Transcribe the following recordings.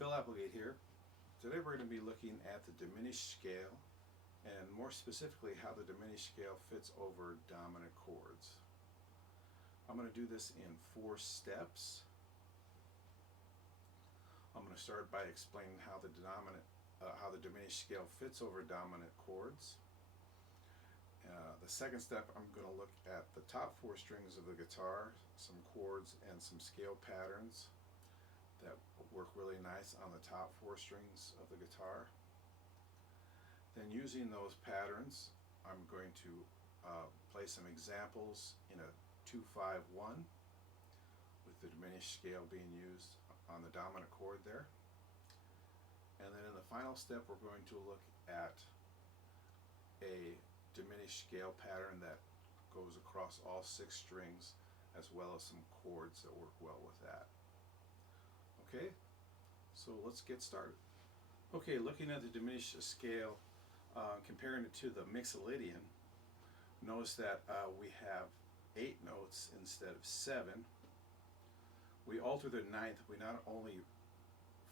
Bill Applegate here. Today we're going to be looking at the diminished scale, and more specifically how the diminished scale fits over dominant chords. I'm going to do this in 4 steps. I'm going to start by explaining how the diminished scale fits over dominant chords. The second step, I'm going to look at the top 4 strings of the guitar, some chords and some scale patterns that work really nice on the top 4 strings of the guitar. Then using those patterns, I'm going to play some examples in a 2-5-1 with the diminished scale being used on the dominant chord there. And then in the final step, we're going to look at a diminished scale pattern that goes across all 6 strings, as well as some chords that work well with that. Okay, so let's get started. Okay, looking at the diminished scale, comparing it to the Mixolydian, notice that we have 8 notes instead of 7. We alter the ninth. We not only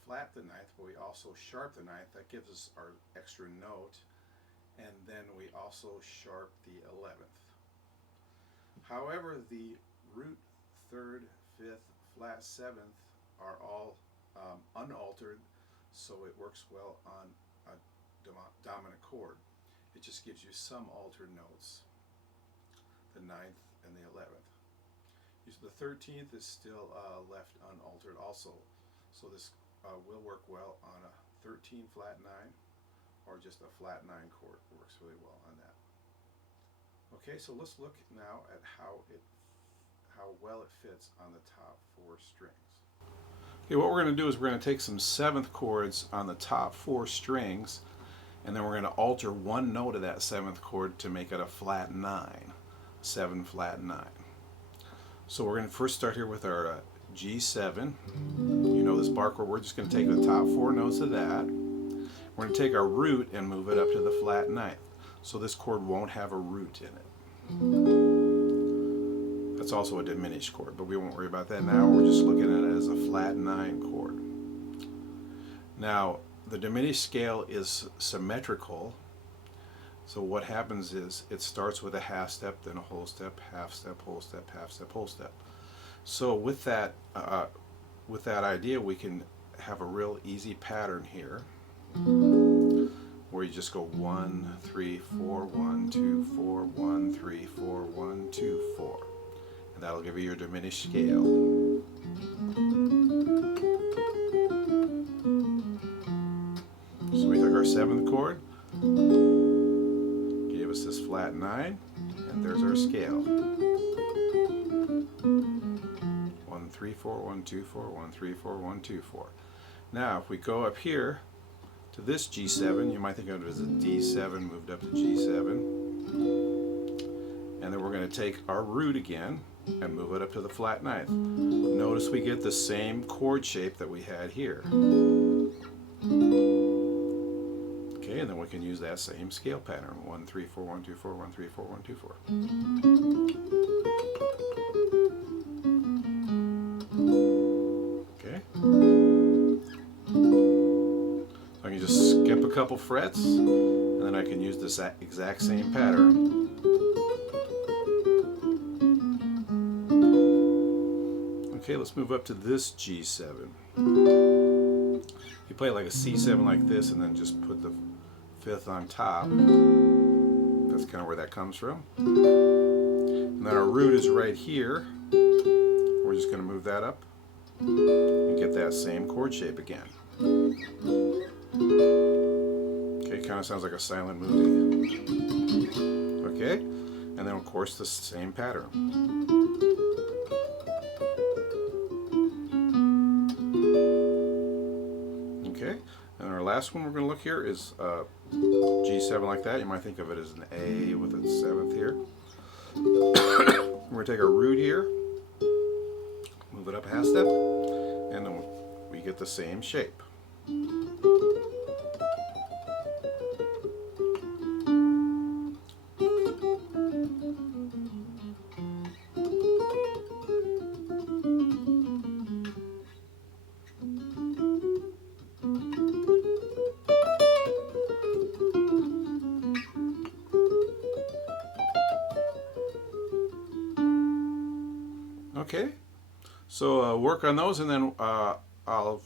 flat the ninth, but we also sharp the ninth. That gives us our extra note. And then we also sharp the 11th. However, the root, 3rd, 5th, flat 7th are all unaltered, so it works well on a dominant chord. It just gives you some altered notes, the 9th and the 11th. The 13th is still left unaltered also, so this will work well on a 13 flat 9 or just a flat 9 chord. It works really well on that. Okay, so let's look now at how well it fits on the top 4 strings. Okay, what we're going to do is we're going to take some 7th chords on the top 4 strings, and then we're going to alter one note of that 7th chord to make it a flat 9, 7 flat 9. So we're going to first start here with our G7. You know this bar chord. We're just going to take the top 4 notes of that. We're going to take our root and move it up to the flat 9th. So this chord won't have a root in it. That's also a diminished chord, but we won't worry about that now. We're just looking at it as a flat 9 chord. Now, the diminished scale is symmetrical. So what happens is it starts with a half step, then a whole step, half step, whole step, half step, whole step. So with that idea, we can have a real easy pattern here, where you just go 1, 3, 4, 1, 2, 4, 1, 3, 4, 1, 2, 4. And that'll give you your diminished scale. So we took our 7th chord, gave us this flat 9, and there's our scale. 1, 3, 4, 1, 2, 4, 1, 3, 4, 1, 2, 4. Now if we go up here to this G7, you might think of it as a D7 moved up to G7. And then we're going to take our root again and move it up to the flat 9th. Notice we get the same chord shape that we had here. Okay, and then we can use that same scale pattern. 1, 3, 4, 1, 2, 4, 1, 3, 4, 1, 2, 4. Okay. So I can just skip a couple frets, and then I can use this exact same pattern. Okay, let's move up to this G7. You play like a C7 like this, and then just put the 5th on top. That's kind of where that comes from. And then our root is right here. We're just going to move that up and get that same chord shape again. Okay, kind of sounds like a silent movie. Okay, and then of course the same pattern. Okay, and our last one we're going to look here is G7 like that. You might think of it as an A with its 7th here. We're going to take our root here, move it up a half step, and then we get the same shape. So work on those, and then I'll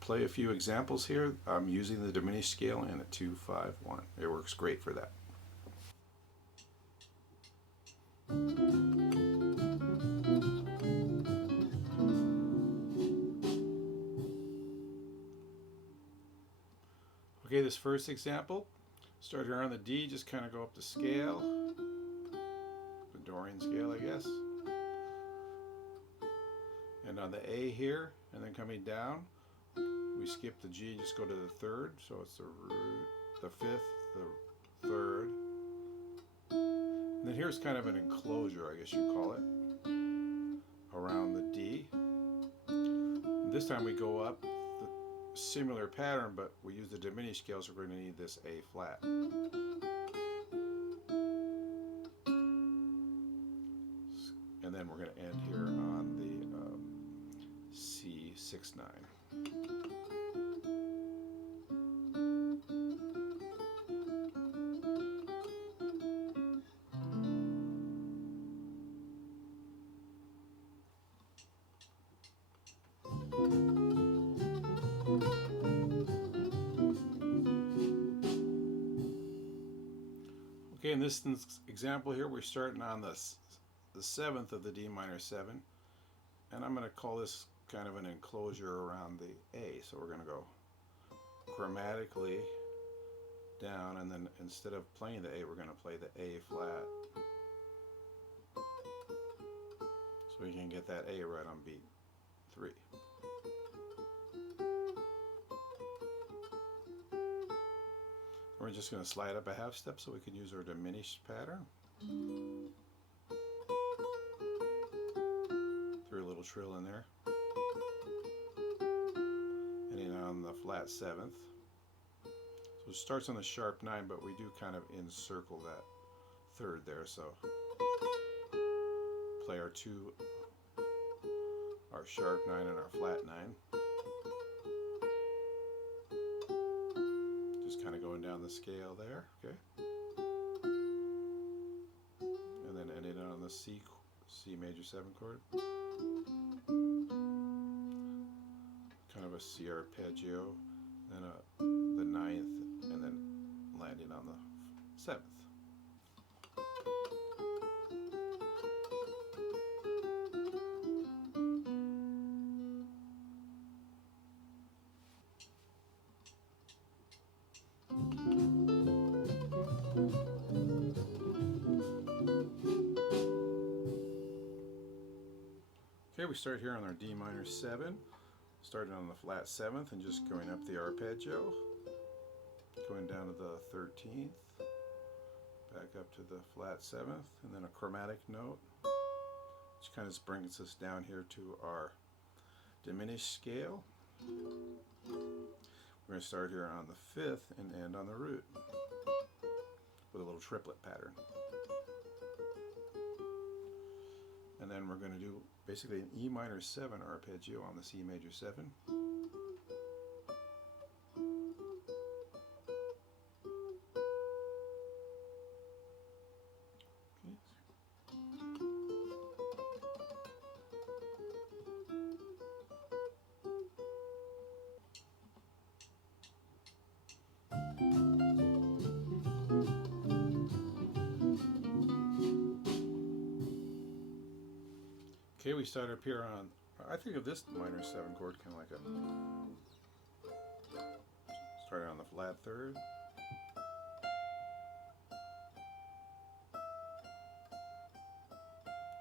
play a few examples here. I'm using the diminished scale in a 2-5-1. It works great for that. Okay, this first example, start here on the D, just kind of go up the scale, the Dorian scale, I guess. And on the A here, and then coming down, we skip the G and just go to the third. So it's the root, the fifth, the third. And then here's kind of an enclosure, I guess you call it, around the D. And this time we go up the similar pattern, but we use the diminished scale, so we're going to need this A flat. And then we're going to end here on the C6-9. Okay, in this example here, we're starting on the 7th of the D minor 7, and I'm going to call this kind of an enclosure around the A. So we're going to go chromatically down, and then instead of playing the A, we're going to play the A flat. So we can get that A right on beat 3. We're just going to slide up a half step so we can use our diminished pattern. Through a little trill in there. And then on the flat 7th. So it starts on the sharp 9, but we do kind of encircle that third there. So play our sharp 9 and our flat 9. Kind of going down the scale there, okay, and then ending on the C major 7 chord, kind of a C arpeggio, then the 9th, and then landing on the 7th. Okay, we start here on our D minor 7, starting on the flat 7th and just going up the arpeggio, going down to the 13th, back up to the flat 7th, and then a chromatic note, which kind of brings us down here to our diminished scale. We're going to start here on the 5th and end on the root with a little triplet pattern. And then we're going to do basically an E minor 7 arpeggio on the C major 7. Okay, we start up here on, I think of this minor 7 chord kind of like starting on the flat 3rd.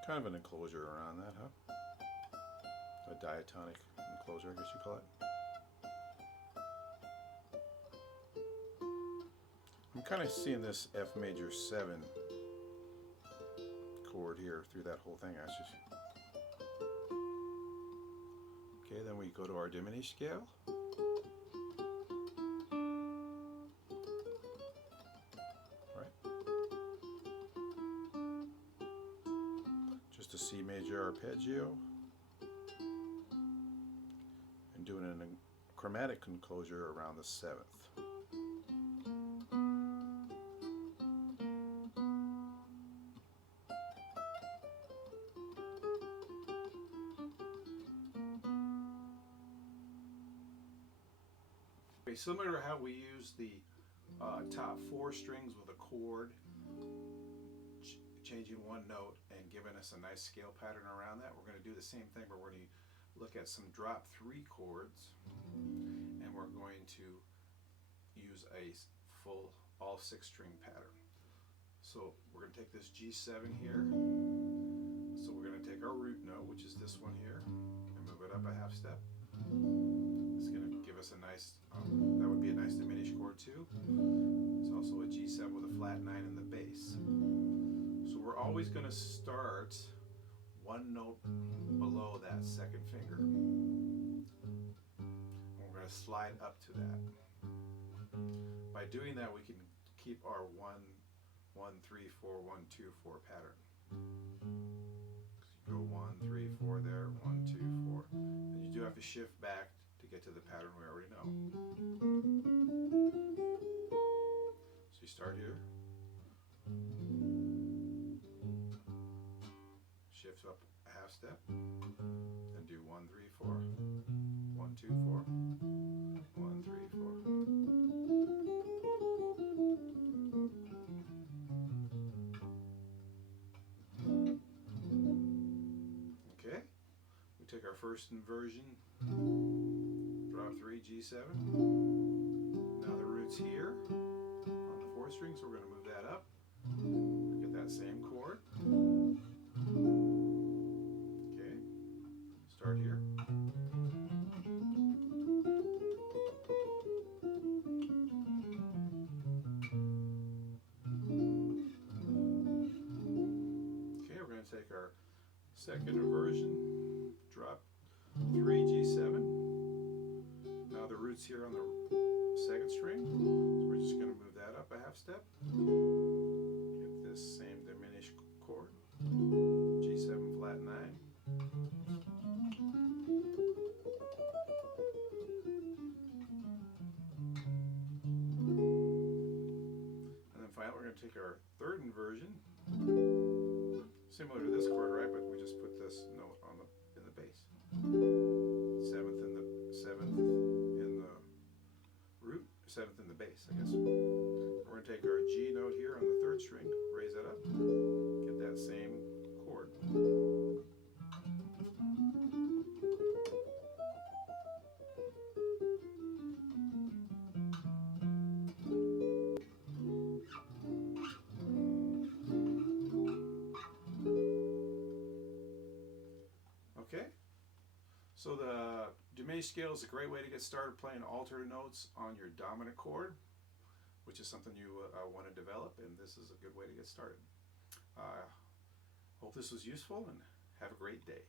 Kind of an enclosure around that, huh? A diatonic enclosure, I guess you call it. I'm kind of seeing this F major 7 chord here through that whole thing, actually. Okay, then we go to our diminished scale. Right. Just a C major arpeggio. And doing a chromatic enclosure around the 7th. Okay, similar to how we use the top 4 strings with a chord, changing one note and giving us a nice scale pattern around that, we're going to do the same thing, but we're going to look at some drop 3 chords, and we're going to use a full all 6 string pattern. So we're going to take this G7 here, so we're going to take our root note, which is this one here, and move it up a half step. It's going to give us a nice, that would be a nice diminished chord too. It's also a G7 with a flat 9 in the bass. So we're always going to start one note below that second finger. And we're going to slide up to that. By doing that, we can keep our 1, 1, 3, 4, 1, 2, 4 pattern. So you go 1, 3, 4 there, 1, 2, 4. And you do have to shift back to get to the pattern we already know. So you start here. Shift up a half step. Then do 1, 3, 4. 1, 2, 4. 1, 3, 4. Okay, we take our first inversion, drop 3, G7. Now the root's here on the 4th string, so we're going to move that up. Get that same chord. Okay, start here. Okay, we're going to take our second inversion, drop 3, G7. Now the root's here on the 2nd string, so we're just going to move that up a half step. Get this same diminished chord, G7 flat 9. And then finally we're going to take our 3rd inversion, similar to this chord, right? But we just put this note on in the bass. 7th in the root, 7th in the bass, I guess. We're going to take our G note here on the 3rd string, raise that up, get that same chord. Okay, so the diminished scale is a great way to get started playing alternate notes on your dominant chord, which is something you want to develop, and this is a good way to get started. Hope this was useful, and have a great day.